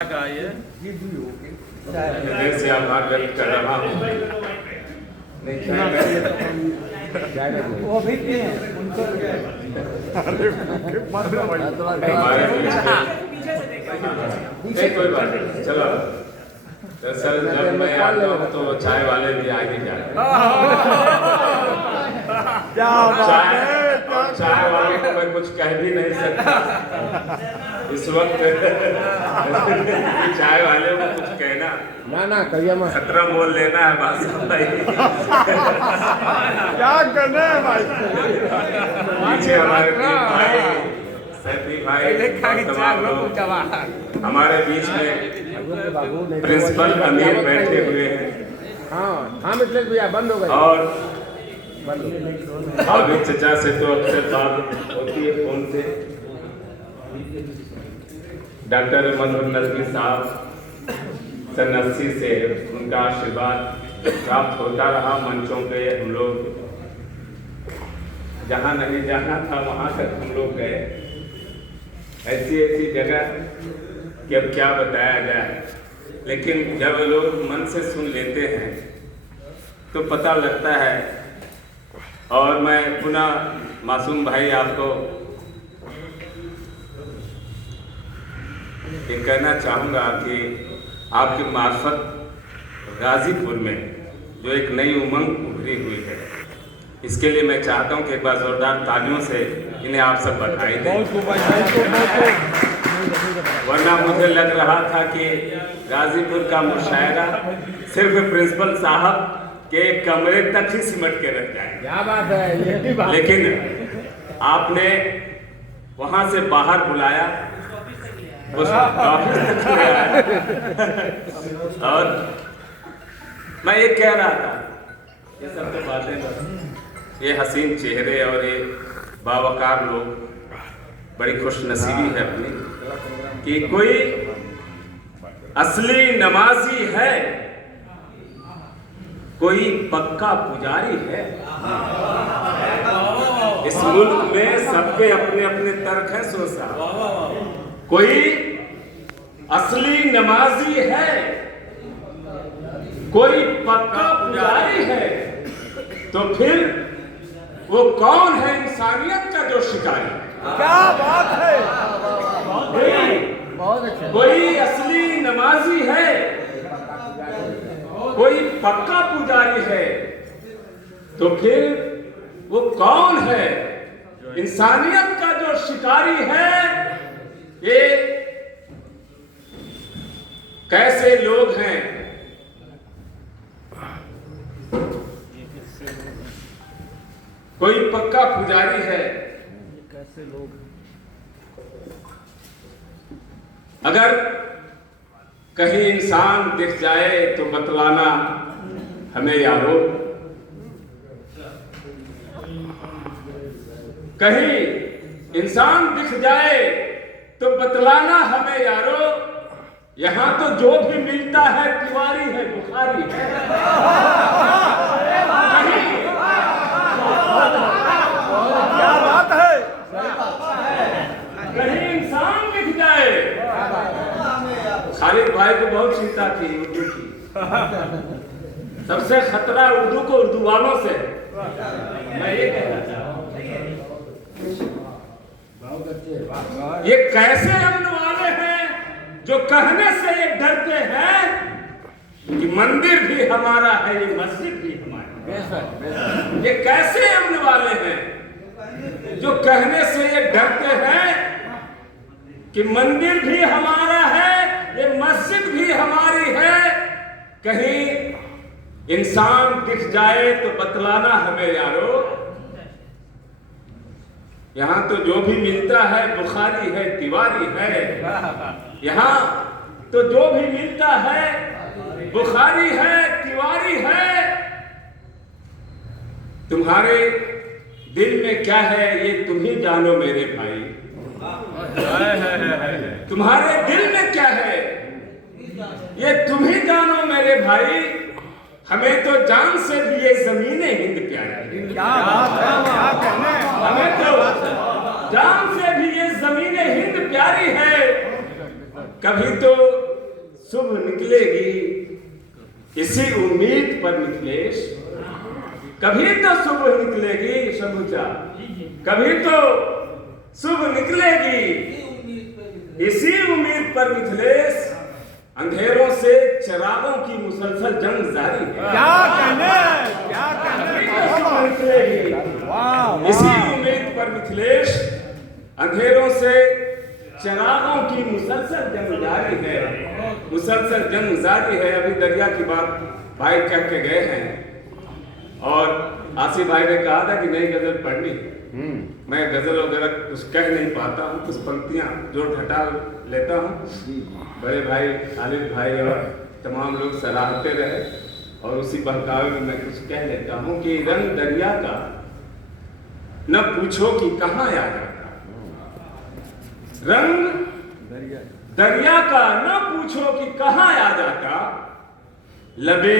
का ये से आभार व्यक्त कर रहा हूँ। वो अभी पे हैं उनको हमारे बीच में कोई बात नहीं, चलो। दरअसल जब मैं आता हूँ तो चाय वाले भी आगे जाते हैं। चाय वाले को मैं कुछ कह भी नहीं सकता इस वक्त। चाय वाले को कुछ कहना ना करिए मत खतरा मोल लेना है बस भाई। क्या करना है भाई? पीछे हमारे भाई सैफी भाई तमाम लोग हमारे बीच में प्रिंसिपल अमीर बैठे हुए हैं। हाँ मित्र भैया बंद हो गए और अभी चचा से तो अक्सर बात होती है फोन से। डॉक्टर मनोहर नकवी साहब सन 80 से उनका आशीर्वाद प्राप्त होता रहा। मंचों पे हम लोग जहाँ नहीं जाना था वहाँ तक हम लोग गए। ऐसी ऐसी जगह कि अब क्या बताया जाए, लेकिन जब लोग मन से सुन लेते हैं तो पता लगता है। और मैं पुनः मासूम भाई आपको ये कहना चाहूँगा कि आपके मार्फत गाजीपुर में जो एक नई उमंग उभरी हुई है, इसके लिए मैं चाहता हूँ कि एक बार जोरदार तालियों से इन्हें आप सब बधाई दें। वरना मुझे लग रहा था कि गाजीपुर का मुशायरा सिर्फ प्रिंसिपल साहब के कमरे तक ही सिमट के रह जाए। क्या बात है ये बात। लेकिन आपने वहां से बाहर बुलाया, उस ऑफिस तक ले आया। और मैं ये कह रहा था, ये सब तो बातें बस, ये हसीन चेहरे और ये बावकार लोग, बड़ी खुशनसीबी है अपनी कि कोई असली नमाजी है, कोई पक्का पुजारी है। इस मुल्क में सबके अपने अपने तर्क है सोचा। कोई असली नमाजी है, कोई पक्का पुजारी है, तो फिर वो कौन है इंसानियत का जो शिकारी? क्या बात है? बहुत अच्छा। कोई असली नमाजी है, कोई पक्का पुजारी है, तो फिर वो कौन है इंसानियत का जो शिकारी है? ये कैसे लोग हैं? कोई पक्का पुजारी है। कैसे लोग अगर कहीं इंसान दिख जाए तो बतलाना हमें यारो। कहीं इंसान दिख जाए तो बतलाना हमें यारो। यहाँ तो जो भी मिलता है तिवारी है, बुखारी है। क्या बात है? कहीं इंसान दिख जाए। खालिद भाई को बहुत चिंता थी उर्दू की। सबसे खतरा उर्दू को उर्दू वालों से। मैं ये कहना चाहता हूँ, ये कैसे अमन वाले हैं जो कहने से ये डरते हैं कि मंदिर भी हमारा है, ये मस्जिद भी हमारी। ये कैसे अमन वाले हैं जो कहने से ये डरते हैं कि मंदिर भी हमारा है, ये मस्जिद भी हमारी है। कहीं इंसान दिख जाए तो बतलाना हमें यारो। यहाँ तो जो भी मिलता है बुखारी है, तिवारी है। यहाँ तो जो भी मिलता है बुखारी है, तिवारी है। तुम्हारे दिल में क्या है ये तुम ही जानो मेरे भाई। तुम्हारे दिल में क्या है ये तुम ही जानो मेरे भाई। हमें तो जान से भी ये ज़मीने हिंद प्यारी। क्या बात है? क्या कहने? हमें तो जान से भी ये ज़मीने हिंद प्यारी है। कभी तो शुभ निकलेगी इसी उम्मीद पर मिथिलेश, कभी तो शुभ निकलेगी शंभुचा, कभी तो शुभ निकलेगी इसी उम्मीद पर मिथिलेश। अंधेरों से चिरागों की मुसलसल जंग जारी है। क्या कहने, क्या कहने। निकलेगी इसी उम्मीद पर मिथिलेश, अंधेरों से चिरागों की मुसलसल जंग जारी है, मुसलसल जंग जारी है। अभी दरिया की बात भाई कह के गए हैं और आसिफ भाई ने कहा था कि नई गजल पढ़नी। मैं गजल वगैरह कुछ कह नहीं पाता हूँ, कुछ पंक्तियाँ जोड़ घटा लेता हूँ। बड़े भाई खालिद भाई और तमाम लोग सराहते रहे और उसी बहकावे में मैं कुछ कह लेता हूँ कि रंग दरिया का न पूछो कि कहाँ आ जाता, रंग दरिया का न पूछो कि कहाँ आ जाता, लबे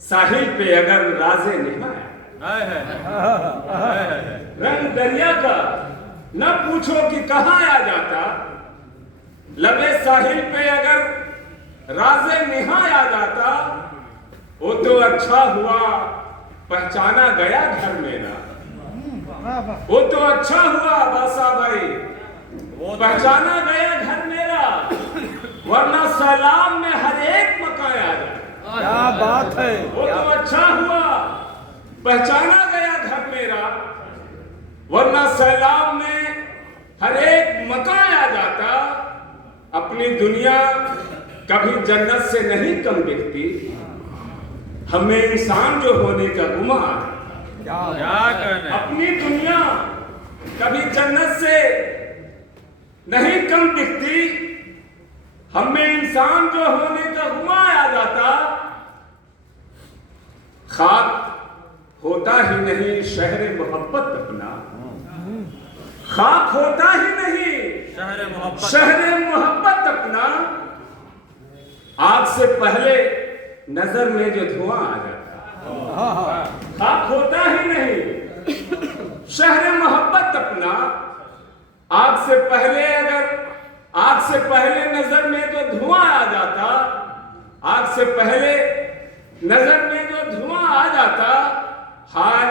साहिल पे अगर राजे निभाया। रंग दरिया का न पूछो कि कहाँ आ जाता, लबे साहिल पे अगर राजे निहा आ जाता। वो तो अच्छा हुआ पहचाना गया घर मेरा, वो तो अच्छा हुआ बासा भाई पहचाना गया घर मेरा, वरना सलाम में हर एक मकान आ जाए। क्या बात है। वो तो अच्छा हुआ पहचाना गया घर मेरा, वरना सैलाब में हर एक मकान आ जाता। अपनी दुनिया कभी जन्नत से नहीं कम दिखती, हमें इंसान जो होने का गुमान। क्या कहने। अपनी दुनिया कभी जन्नत से नहीं कम दिखती, हमें इंसान जो होने का गुमान आ जाता। खाक होता ही नहीं शहर मोहब्बत अपना, खाक होता ही नहीं शहर मोहब्बत अपना। आग से पहले नजर में जो धुआं आ जाता, खाक होता ही नहीं शहर मोहब्बत अपना। आग से पहले नजर में जो धुआं आ जाता, आग से पहले नजर में जो धुआं आ जाता। हाय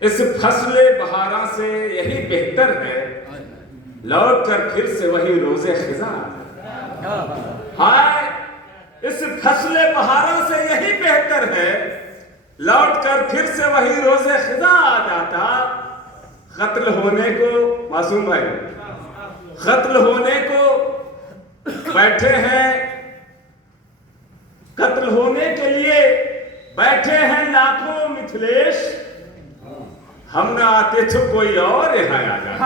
इस फसले बहारा से यही बेहतर है लौट कर फिर से वही रोजे खिजा। हाय इस फसले बहारा से यही बेहतर है लौट कर फिर से वही रोजे खिजा आ जाता। कत्ल होने को मासूम भाई, कत्ल होने को बैठे हैं, कत्ल होने के लिए बैठे हैं लाखों मिथिलेश, हम ना आते तो कोई और यहाँ आ जाता।